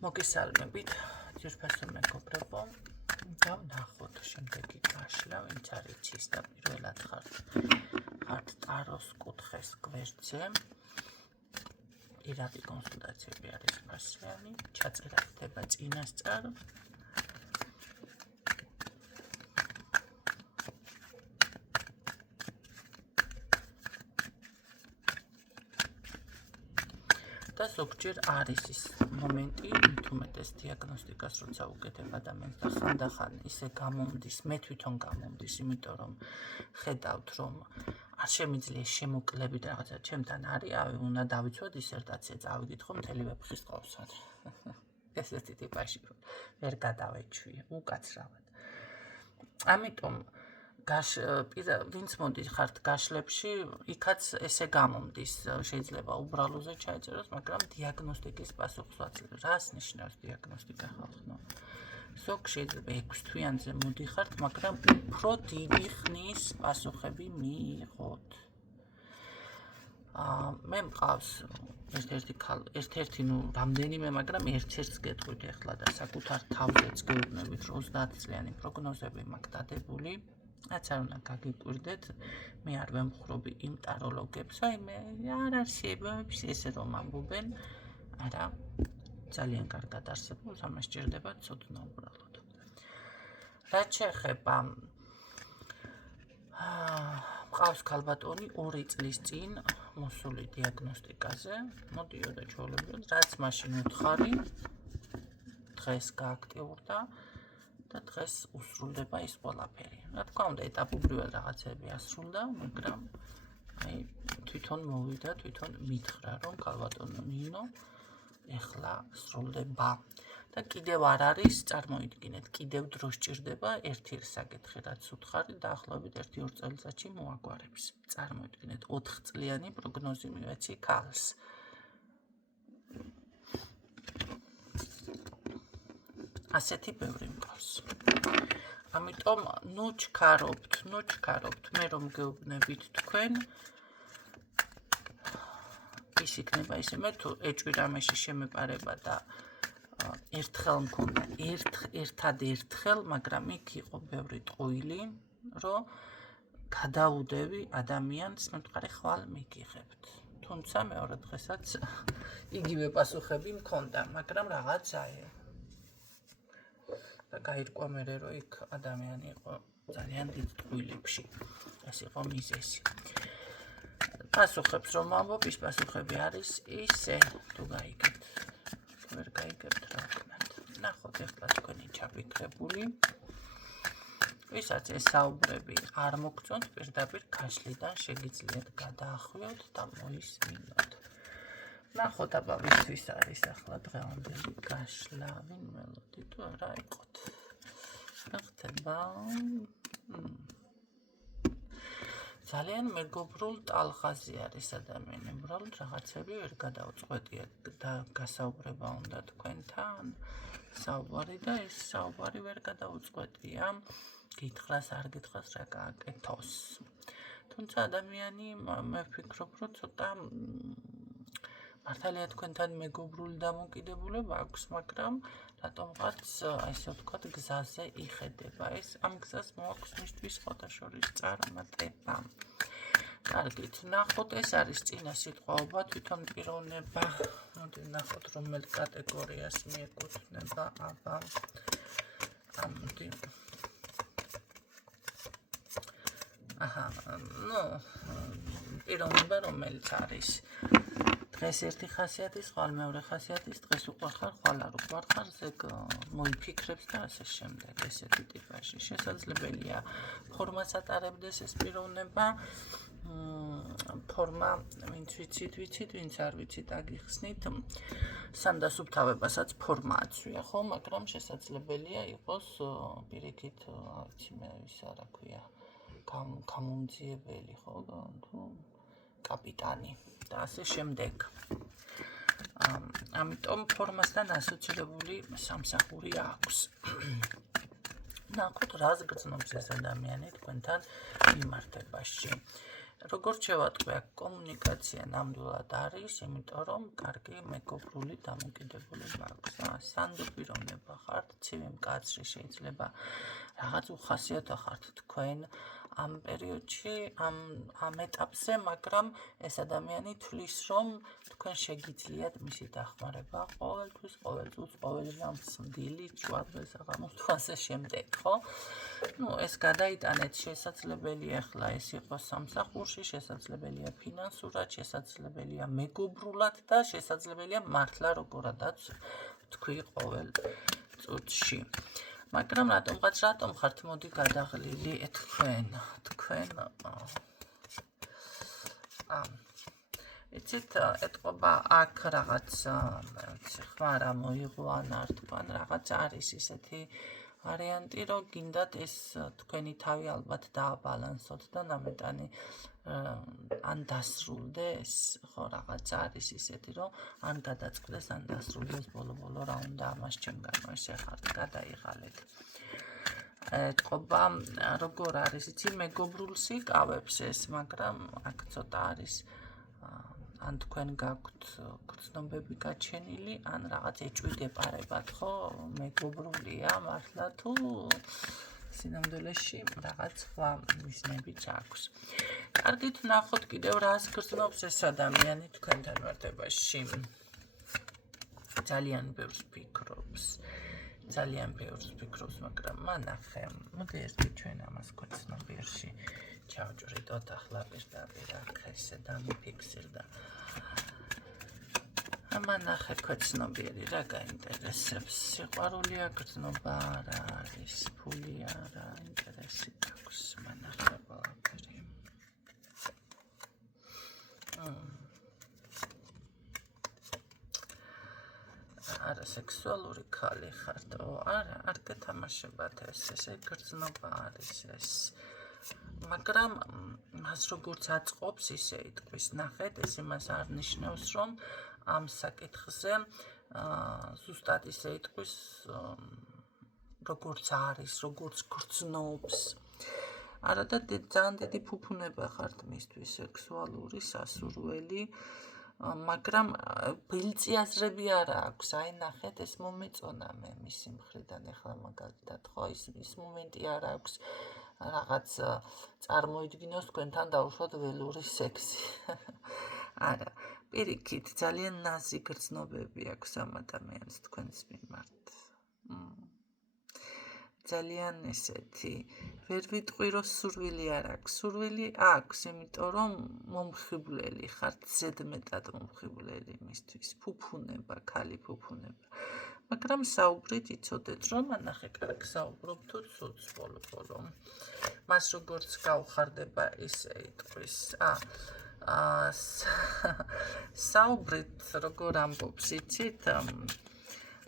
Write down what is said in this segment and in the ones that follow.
მოგესალმებით, ძვირფასო მეგობრებო, და ვნახოთ შემდეგი გაშლა, ვინც არ იცის და პირველად ხართ ტაროს კუთხეს გვერდზე. პირადი კონსულტაციები არის ფასიანი, ჩაწერა ხდება წინასწარ. და ზოგჯერ არის ის მომენტი, თუმეტეს დიაგნოსტიკას როცა უკეთებ ადამიანს და ხანდახან ისე გამომდის, მე თვითონ გამომდის, იმიტომ რომ ხედავთ, რომ არ შემიძლია შემოკლებით რაღაცა ჩემთან არის, უნდა დავიცვათ დისერტაცია, წავიდითხო მთელი ვეფხის ყავსან. ესეთი ტიპაში ვერ გადავეჩვი, უკაცრავად. ამიტომ ვინც მოდის ხართ გაშლებში, იქაც ესე გამომდის, შეიძლება უბრალოზე ჩაეწეროს, მაგრამ დიაგნოსტიკის პასუხს ვაძლევ. რას ნიშნავს დიაგნოსტიკა ხალხო? ზოგ შეიძლება 6 თვიანზე მოდიხართ, მაგრამ უფრო დიდი ხნის პასუხები მიიღოთ. მე მყავს ერთ-ერთი, რამდენიმე, მაგრამ ერთ-ერთს გეტყვით ახლა და საკუთარ თავზეც გეუბნებით, რომ 30 წლიანი პროგნოზები მაქვს დადებული. რაც არ უნდა გაგიკვირდეთ, მე არ ვემხრობი იმ ტაროლოგებს, მე არ არსებობს ესე რომ ამბობენ, არა, ძალიან კარგად არსებობს, ამას სჭირდება ცოდნა უბრალოდ. რაც შეეხება მყავს ქალბატონი 2 წლის წინ მოსული დიაგნოსტიკაზე, მოდიო და ჩვეულებრივად, რაც მაშინ უთხარი, დღეს გააქტიურდა და დღეს უსრულდება ის ყველაფერი. რა თქმა უნდა, ეტაპობრივად რაღაცები ასრულდა, მაგრამ თვითონ მოვიდა, თვითონ მითხრა, რომ ქალბატონო ნინო ეხლა სრულდება. და კიდევ არ არის, წარმოიდგინეთ, კიდევ დრო სჭირდება ერთი საკითხი, რაც უთხარი, დაახლოებით 1-2 წელიწადში მოაგვარებს. წარმოიდგინეთ, 4 წლიანი პროგნოზი მივეცი ქალს. ასეთი ბევრი მყავს. ამიტომ ნუ ჩქარობთ, მე რომ გეუბნებით თქვენ, ის იქნება ისე, მე თუ ეჭვი რამეში შემეპარება და ერთხელ მქონდა, ერთადერთხელ, მაგრამ იქ იყო ბევრი ტყუილი, რომ გადაუდევი ადამიანს, მემყარე ხვალ მიგიღებთ. თუმცა მეორე დღესაც იგივე პასუხები მქონდა, მაგრამ რაღაცაა. და გაირკვა მერე, რომ იქ ადამიანი იყო ძალიან დიდ ტყუილებში. ეს იყო მიზეზი. პასუხებს რომ ამბობ, ის პასუხები არის ისე, თუ გაიგებთ. ვერ გაიგებთ რა ვქნათ. ნახოთ ახლა თქვენი ჩაფიქრებული. ვისაც ეს საუბრები არ მოგწონთ, პირდაპირ გაშლიდან შეგიძლიათ გადაახვიოთ და მოისმინოთ. ნახოთ აბა ვისთვის არის ახლა დღევანდელი გაშლა, ვინ ველოდი თუ არა იყოთ. ხდება ძალიან მეგობრულ ტალღაზე არის ადამიანი, უბრალოდ რაღაცები ვერ გადაუწყვეტია და გასაუბრება უნდა თქვენთან საუბარი და ეს საუბარი ვერ გადაუწყვეტია, გითხრას არ გითხრას რა გააკეთოს. თუმცა ადამიანი, მე ვფიქრობ, რომ ცოტა მართალია თქვენთან მეგობრული დამოკიდებულება აქვს, მაგრამ რატომღაც, ასე ვთქვათ, გზაზე იხედება. ამ გზას მოაქვს მისთვის ხოთაშორის წარმატება. კარგით, ნახოთ, ეს არის წინა სიტყვაობა, თვითონ პიროვნება. მოდი ნახოთ, რომელ კატეგორიას მიეკუთვნება, აბა. ამოდი. პიროვნება რომელიც არის დღეს ერთი ხასიათის, ხვალ მეორე ხასიათის, დღეს უყვარხარ, ხვალ არ უყვარხარ, ზეგ მოიფიქრებს და ასე შემდეგ, ესეთი ტიპაში. შესაძლებელია ფორმას ატარებდეს ეს პიროვნება, ფორმა ვინც ვიცით, ვინც არ ვიცით, აგიხსნით, სანდასუფთავებასაც ფორმა აცვია, ხო, მაგრამ შესაძლებელია იყოს პირიქით, არცი მე ისა რა ქვია, გამომძიებელი, ხო, თუ კაპიტანი და ასე შემდეგ. ამიტომ ფორმასთან ასოცირებული სამსახური აქვს. ნახოთ, რას გრძნობს ეს ადამიანი თქვენთან მიმართებაში. როგორც შევატყვი, კომუნიკაცია ნამდვილად არის, იმიტომ რომ კარგი მეგობრული დამოკიდებულება აქვს. სანდო პიროვნება ხართ, ცივი მკაცრი შეიძლება რაღაც უხასიათო ხართ თქვენ ამ პერიოდში, ამ ეტაპზე, მაგრამ ეს ადამიანი თვლის, რომ თქვენ შეგიძლიათ მისი დახმარება ყოველთვის, ყოველ წუთს, ყოველ ჟამს, დილით, შუადღეს, საღამოს, თვალსა შემდეგ, ხო? ეს გადაიტანეთ, შესაძლებელია ახლა ეს იყოს სამსახურში, შესაძლებელია ფინანსურად, შესაძლებელია მეგობრულად და შესაძლებელია მართლა როგორადაც თქვი ყოველ წუთში. მაგრამ რატომ ხართ მოდი გადაღლილი თქვენ იცით ეთყობა აქ რაღაც ხმარა მოიღვან არ თქვენ რაღაც არის ისეთი ვარიანტი რომ გინდათ ეს თქვენი თავი ალბათ დააბალანსოთ და ნამეტანი ან დასრულდეს ხო რაღაც არის ისეთი რომ ან გადაწყდეს ან დასრულდეს ბოლო რა უნდა ამას ჩემგანო ესე ხართ გადაიღალეთ ეთყობა როგორ არის იცი მეგობრულს იკავებს ეს მაგრამ აქ ცოტა არის ან თქვენ გაქვთ გრძნობები გაჩენილი ან რაღაც ეჭვი-გეპარებათ ხო მეგობრულია მართლა თუ სინამდვილეში რაღაც სხვა მიზნები ჩაქვს. კარგით ნახოთ კიდევ რას გრძნობს ეს ადამიანი თქვენთან ვარდებაში. ძალიან ბევრს ფიქრობს, მაგრამ მანახე. მოდი ერთი ჩვენ ამას გრძნობიერში ჩავჭრიდოთ ახლა პირდაპირ აქ ესე დამიფიქსირდა. მანახე გრძნობიერი რა გაინტერესებს. სიყვარულია გრძნობა რა არის, ფული არა, ინტერესი აქვს, მანახე ყველაფერი. არა სექსუალური ქალი ხართ, არა, არ გეთამაშებათ ესე გრძნობა არის ეს. მაგრამ მას როგორც აწყობს ისე იტყვის ნახეთ ეს იმას არ ნიშნავს რომ ამ საკითხზე ზუსტად ისე იტყვის როგორც არის როგორც გრძნობს არა და ძალიან დიდი ფუფუნება ხართ მისთვის სექსუალური სასურველი მაგრამ ბილწი აზრები არა აქვს აი ნახეთ ეს მომეწონა მე მისი მხრიდან ახლა მაგალითად ხო ის მომენტი არ აქვს რაღაც წარმოიდგინოს თქვენთან დაუშვათ ველური სექსი. არა, პირიქით ძალიან ნაზი გრძნობები აქვს ამ ადამიანს თქვენს მიმართ. ძალიან ესეთი ვერ ვიტყვი რომ სურვილი არ აქვს. სურვილი აქვს, იმიტომ რომ მომხიბვლელი ხართ, ზედმეტად მომხიბვლელი მისთვის. ფუფუნება, ქალი ფუფუნება. მაგრამ საუბრით იცოდეთ რომ ანახე კარგ საუბრობ თუ ცუდს ბოლო. მას როგორც გავხარდება ისე იტყვის. საუბრით როგორ ამბობს იცით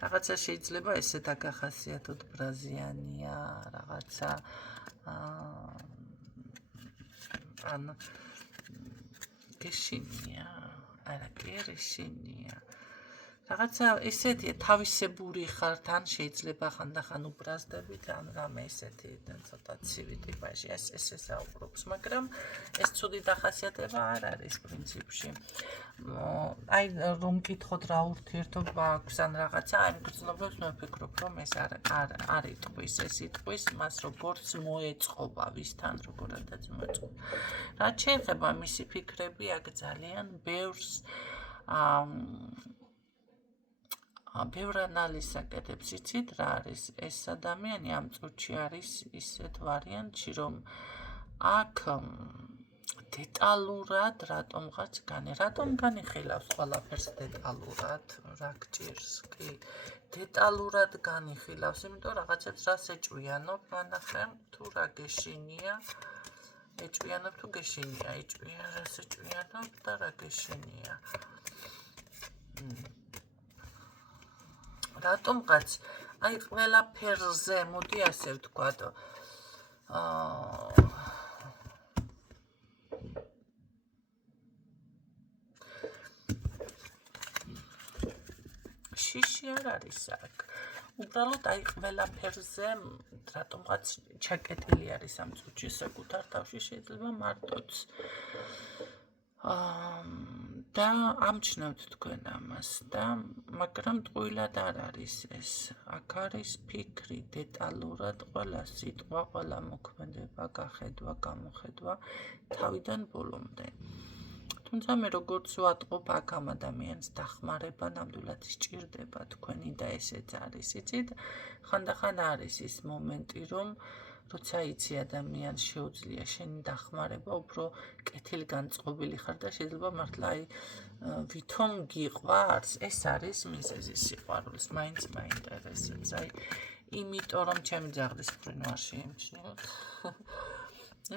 რაღაცა შეიძლება ესე დაგახასიათოთ ბრაზიანია რაღაცა ან გეშინია არა გერეშინია რაღაცა ესეთია თავისებური ხართ ან შეიძლება ხანდახან უბრაზდებით ან რამე ესეთი ცოტა ცივი ტიპაჟი ესე საუბრობს მაგრამ ეს ცუდი დახასიათება არ არის პრინციპში აი რომ გითხოთ რა ურთიერთობა აქვს ან რაღაცა აი გრძნობებს მე ვფიქრობ რომ ეს არ იტყვის ეს იტყვის მას როგორც მოეწყობა ვისთან როგორადაც მოეწყობა რაც შეეხება მისი ფიქრები აქ ძალიან ბევრს ბევრ ანალიზს აკეთებს იცით რა არის ეს ადამიანი ამ წუთში არის ისეთ ვარიანტში რომ აქ დეტალურად რატომ განიხილავს ყველაფერს დეტალურად რა გჭირს კი დეტალურად განიხილავს იმიტომ რაღაცებს რას ეჭვიანობ მანახე თუ რა გეშინია ეჭვიანობ თუ გეშინია რას ეჭვიანობ და რა გეშინია რატომღაც აი ყველაფერზე მოდი ასე ვთქვათ შიში არ არის აქ უბრალოდ აი ყველაფერზე რატომღაც ჩაკეტილი არის ამ წუთში საკუთარ თავში შეიძლება მარტოც და ამჩნევთ თქვენ ამას და მაგრამ ტყუილად არ არის ეს. აქ არის ფიქრი, დეტალურად ყველა სიტყვა, ყველა მოქმედება, გახედვა, გამოხედვა თავიდან ბოლომდე. თუმცა მე როგორც ვატყობ აქ ამ ადამიანს დახმარება ნამდვილად სჭირდება თქვენი და ესეც არის. იცით, ხანდახან არის ის მომენტი, რომ როცა იცი ადამიანს შეუძლია შენი დახმარება, უფრო კეთილგანწყობილი ხარ და შეიძლება მართლა ვითომ გიყვარს, ეს არის მიზეზი სიყვარულის, მაინც მაინტერესებს. იმიტომ რომ ჩემი ძაღლის მხრენ არ შეიმჩნევ.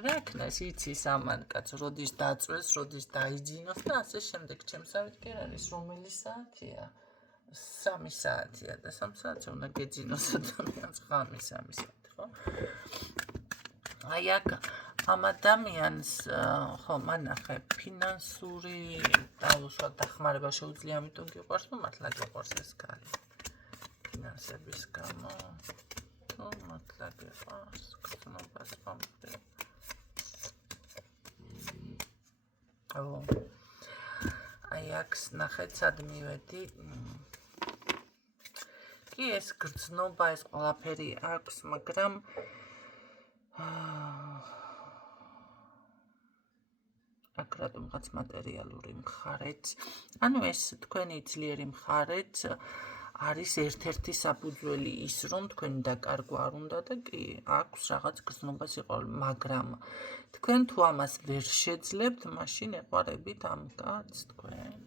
რა ქნას იცის ამანკაც, როდის დაწვეს, როდის დაიძინოს და ასე შემდეგ. ჩემსავით კი არის, რომელი საათია? 3 საათია და 3 საათზე უნდა გეძინოს ადამიანს ღამე 3 საათი, ხო? აქ ამ ადამიანს ხო მანახე ფინანსური დაუშვათ დახმარება შეუძლია, ამიტომ გიყვარს, რომ მართლა გიყვარს ეს კაცი. ფინანსების გამო თუ მართლა გიყვარს, გრძნობას ვამბობ. აქ ნახეთ სად მივედი. კი ეს გრძნობა, ეს ყველაფერი აქვს, მაგრამ აქ რატომღაც მატერიალური მხარეც, ანუ ეს თქვენი ძლიერი მხარეც არის ერთ-ერთი საფუძველი ის, რომ თქვენი დაკარგვა არ უნდა და კი აქვს რაღაც გრძნობა სიყვარული, მაგრამ თქვენ თუ ამას ვერ შეძლებთ, მაშინ ეყარებით ამ კაცს თქვენ.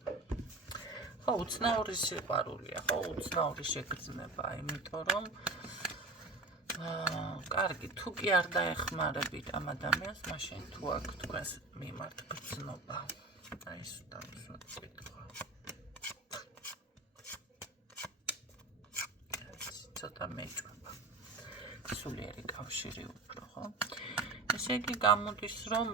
ხო, უცნაური სიყვარულია, ხო, უცნაური შეგრძნება, იმიტომ რომ კარგი, თუ კი არ დაეხმარებით ამ ადამიანს, მაშინ თუ აქ თქვენს მიმართ გრძნობა. ის დავუსვათ კითხვა. ცოტა მეჭვება. სულიერი კავშირი უფრო, ხო? ესე იგი გამოდის, რომ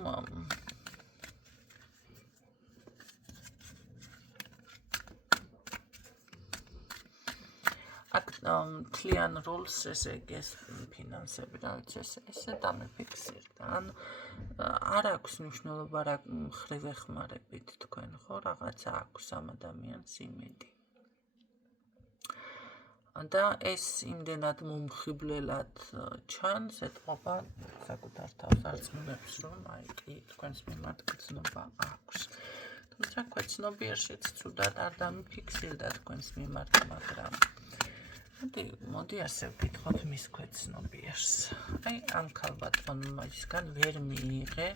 აქ მთლიან როლს ესე იგი ეს ფინანსები რაც ესე დამიფიქსირდა. ან არ აქვს მნიშვნელობა რა მხრივ ეხმარებით თქვენ, ხო? რაღაცა აქვს ამ ადამიანს იმედი. და ეს იმდენად მომხიბლელად ჩანს, ეთყობა საკუთარ თავს არწმუნებს, რომ კი თქვენს მიმართ გრძნობა აქვს. თუმცა ქვეცნობიერშიც ცუდად არ დამიფიქსირდა თქვენს მიმართ, მაგრამ მოდი ასე ვკითხოთ მის ქვეცნობიერს. ამ ქალბატონმა ისგან ვერ მიიღე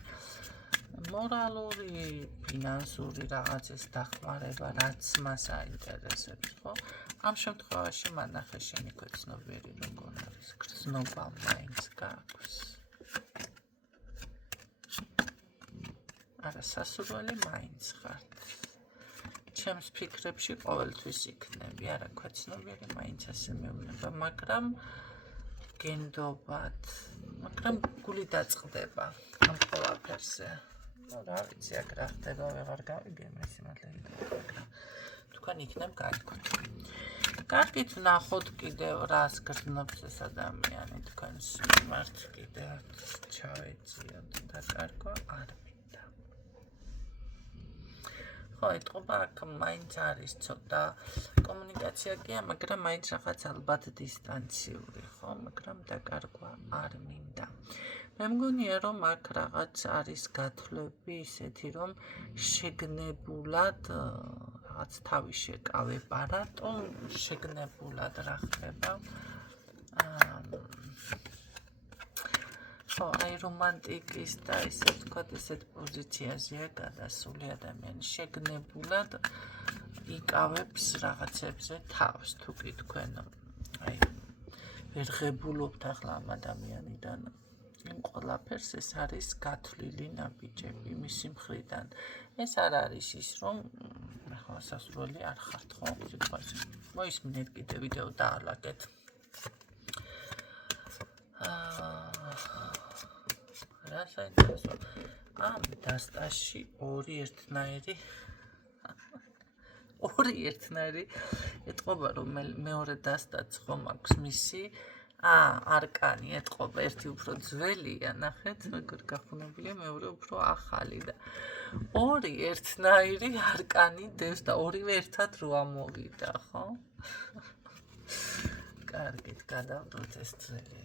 მორალური, ფინანსური რაღაცის დახმარება, რაც მას აინტერესებს, ხო? ამ შემთხვევაში მანახე შენი ქვეცნობიერი როგორ არის, გრძნობა მაინც გააქვს. არა, სასურველი მაინც ხართ. ჩემს ფიქრებში ყოველთვის იქნები, არა, ქვეცნობიერი მაინც ასე მეუბნება, მაგრამ გენდობათ, მაგრამ გული დაწყდება ამ ყველაფერზე. რა ვიცი, აქ რა ხდება, ვეღარ გავიგე, მე სიმართლე გითხრათ. თქვენ იქნებ გაიგოთ. კარგით, ნახოთ კიდევ რას გრძნობს ეს ადამიანი თქვენს მიმართ, კიდევ ჩავეძიოთ დაკარგვა არ მინდა. ხო, ეთყობა აქ მაინც არის ცოტა კომუნიკაცია კია, მაგრამ მაინც რაღაც ალბათ დისტანციური, ხო, მაგრამ დაკარგვა არ მინდა. მე მგონია, რომ აქ რაღაც არის გათვლები ისეთი, რომ შეგნებულად რაღაც თავი შეკავება, რატომ შეგნებულად რა ხდება? ხო, რომანტიკის და ისე ვთქვათ, ესეთ პოზიციაზეა გადასული ადამიანი. შეგნებულად იკავებს რაღაცებზე თავს, თუ კი თქვენ ვერ ღებულობთ ახლა ამ ადამიანიდან იმ ყველაფერს, ეს არის გათვლილი ნაბიჯები მისი მხრიდან. ეს არ არის ის, რომ სასურველი არ ხართ, ხო? სიტყვაზე. მოისმინეთ კიდე ვიდეო დაალაგეთ. რა საინტერესო. ამ დასტაში ორი ერთნაირი ეთყობა, რომ მეორე დასტაც ხომ აქვს მისი არკანი ეთყობა, ერთი უფრო ძველია, ნახეთ, როგორ გახუნებულია, მეორე უფრო ახალი და ორი ერთნაირი არკანი დევს და ორივე ერთად რო ამოვიდა, ხო? კარგით, გადავდოთ ეს ძველი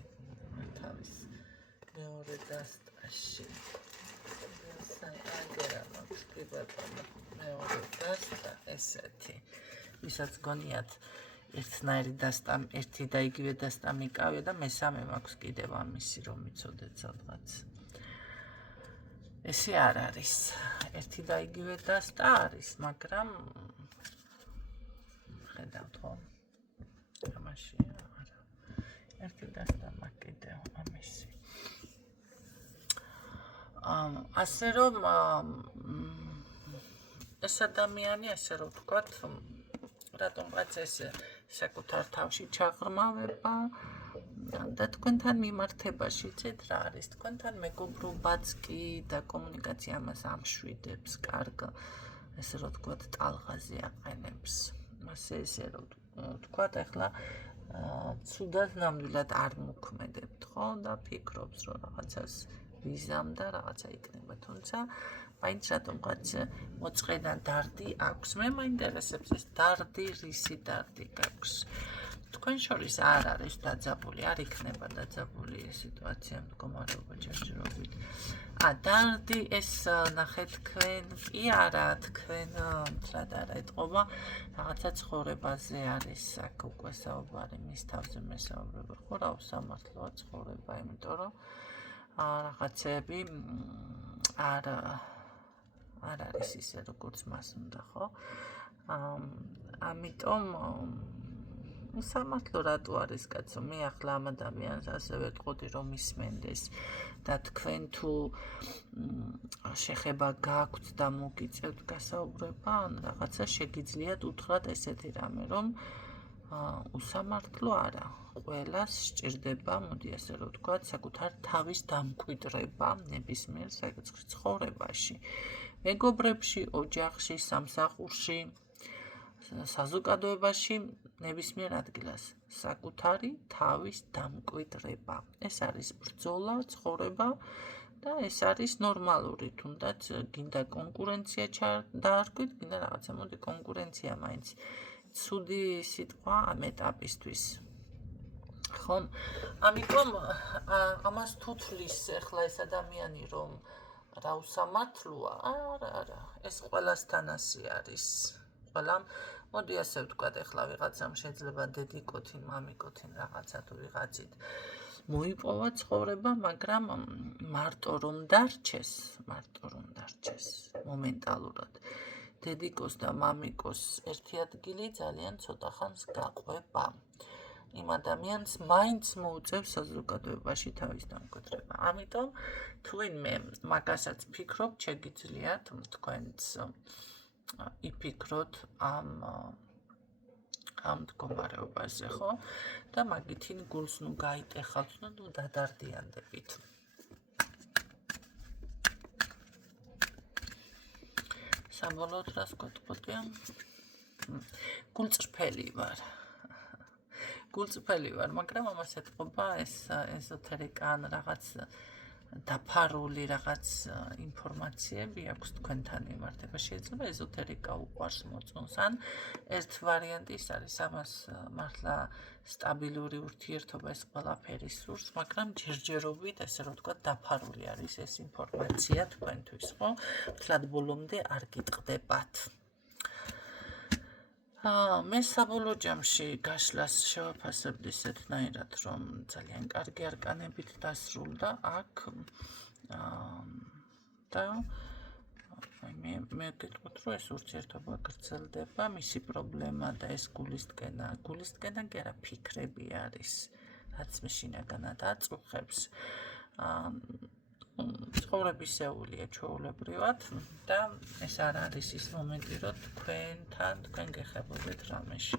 თავის მეორე დასტაში. აგერა მაქვს კი ბატონო, მეორე დასტა ესეთი. ვისაც გონიათ ერთნაირი დასტა, ერთი და იგივე დასტა მიკავია და მესამე მაქვს კიდევ ამისი, რომ მიცოდეთ სადღაც. ესე არ არის. ერთი და იგივე დასტა არის, მაგრამ ხედავთ ხო? ამაში არა. ერთი დასტა მაქვს კიდევ ამისი. ასე რომ ეს ადამიანი, ასე რომ ვთქვათ, რატომღაც ეს საკუთარ თავში ჩაღრმავება და თქვენთან მიმართებაში იცით რა არის, თქვენთან მეგობრობაც კი და კომუნიკაცია მას ამშვიდებს, კარგ, ესე რომ ვთქვათ, ტალღაზე აყენებს. ასე ესე რომ ვთქვათ, ახლა ცუდად ნამდვილად არ მოქმედებთ, ხო? და ფიქრობს, რომ რაღაცას ვიზამ და რაღაცა იქნება, თუმცა მაინც რატომღაც მოწყენა დარდი აქვს. მე მაინტერესებს ეს დარდი, რისი დარდი გაქვს. თქვენ შორის არ არის დაძაბული, არ იქნება დაძაბული სიტუაცია, მდგომარეობა ჯერჯერობით. დარდი ეს ნახეთ თქვენ, კი არა, თქვენ რად არა ეთყობა, რაღაცა ცხოვრებაზე არის აქ უკვე საუბარი, მის თავზე მესაუბრება, ხო რა უსამართლოა ცხოვრება, იმიტომ რომ რაღაცები არ არის ისე როგორც მას უნდა, ხო? ამიტომ უსამართლო რატო არის კაცო? მე ახლა ამ ადამიანს ასე ვეთყოდი, რომ ისმენდეს და თქვენ თუ შეხება გაქვთ და მოგიწევთ გასაუბრება, ან რაღაცა შეგიძლიათ უთხრათ ესეთი რამე, რომ უსამართლო არა. ყველას სჭირდება, მოდი ასე რომ ვთქვათ, საკუთარ თავის დამკვიდრება ნებისმიერ ცხოვრებაში. მეგობრებში, ოჯახში, სამსახურში, საზოგადოებაში, ნებისმიერ ადგილას. საკუთარი თავის დამკვიდრება. ეს არის ბრძოლა, ცხოვრება და ეს არის ნორმალური, თუნდაც გინდა კონკურენცია დაარქვით, გინდა რაღაცა, მოდი კონკურენცია მაინც ცუდი სიტყვა ამ ეტაპისთვის. ხო, ამიტომ ამას თუ თulis ახლა ეს ადამიანი რომ რა უსამართლოა, არა, ეს ყველასთან ასე არის. ყველამ, მოდი ასე ვთქვათ, ახლა ვიღაცამ შეიძლება დედიკოთინ, მამიკოთინ რაღაცა თუ ვიღაცით მოიპოვა ცხოვრება, მაგრამ მარტო რომ დარჩეს მომენტალურად. დედიკოს და მამიკოს ერთი ადგილი ძალიან ცოტა ხანს გაყვება. იმ ადამიანს მაინც მოუწევს საზოგადოებაში თავის დამკვიდრება. ამიტომ თვინმე მაგასაც ფიქრობთ, შეგიძლიათ თქვენც იფიქროთ ამ მდგომარეობაზე, ხო? და მაგითინ გულს ნუ გაიტეხავთ, ნუ დადარდიანდებით. საბოლოოდ რას გვეტყოდია? გულწრფელი ვარ, მაგრამ ამას ეთყობა ეს ეზოთერიკა ან რაღაც დაფარული რაღაც ინფორმაციები აქვს თქვენთან მიმართება. შეიძლება ეზოთერიკა უყვარს მოწონს, ან ერთ ვარიანტი ის არის, ამას მართლა სტაბილური ურთიერთობა ეს ყველაფერი სურს, მაგრამ ჯერჯერობით, ესე რომ ვთქვათ, დაფარული არის ეს ინფორმაცია თქვენთვის, ხო? მთლად ბოლომდე არ გიტყდებათ. მე საბოლოო ჯამში გაშლას შევაფასებდი ისეთნაირად, რომ ძალიან კარგი არკანებით დასრულდა აქ და მე გეტყვით, რომ ეს ურთიერთობა გრძელდება, მისი პრობლემა და ეს გულისტკენა კი არა, ფიქრები არის, რაც შინაგანად აწუხებს. ცხოვრებისეულია ჩვეულებრივად და ეს არ არის ის მომენტი, რომ თქვენ გეხებოდეთ რამეში.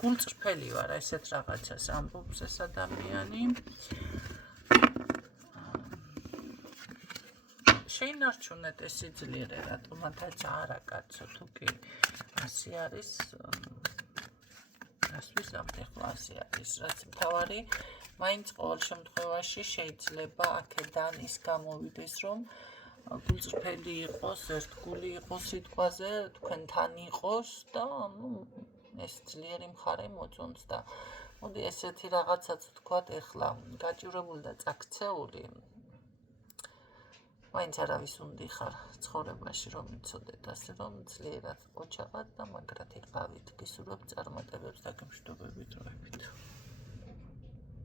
გულწრფელი ვარ, ესეთ რაღაცას ამბობს ეს ადამიანი. შეინარჩუნეთ ეს სიძლიერე, რატომაც არა კაცო, თუ კი ასე არის, გასვლის ამდეხლა ასე არის. რაც მთავარი, მაინც ყოველ შემთხვევაში შეიძლება აქედან ის გამოვიდეს, რომ გულწრფელი იყოს, ერთგული იყოს სიტყვაზე, თქვენთან იყოს და ეს ძლიერი მხარე მოწონს და მოდი ესეთი რაღაცაც ვთქვათ, ეხლა გაჭირებული და წაქცეული მაინც არავის უნდი ხარ ცხოვრებაში, რომ იცოდეთ ასე, რომ ძლიერად ოჩაღად და მაგრად იყავით, გისურვებთ წარმატებებს და გემშვიდობებით დროებით.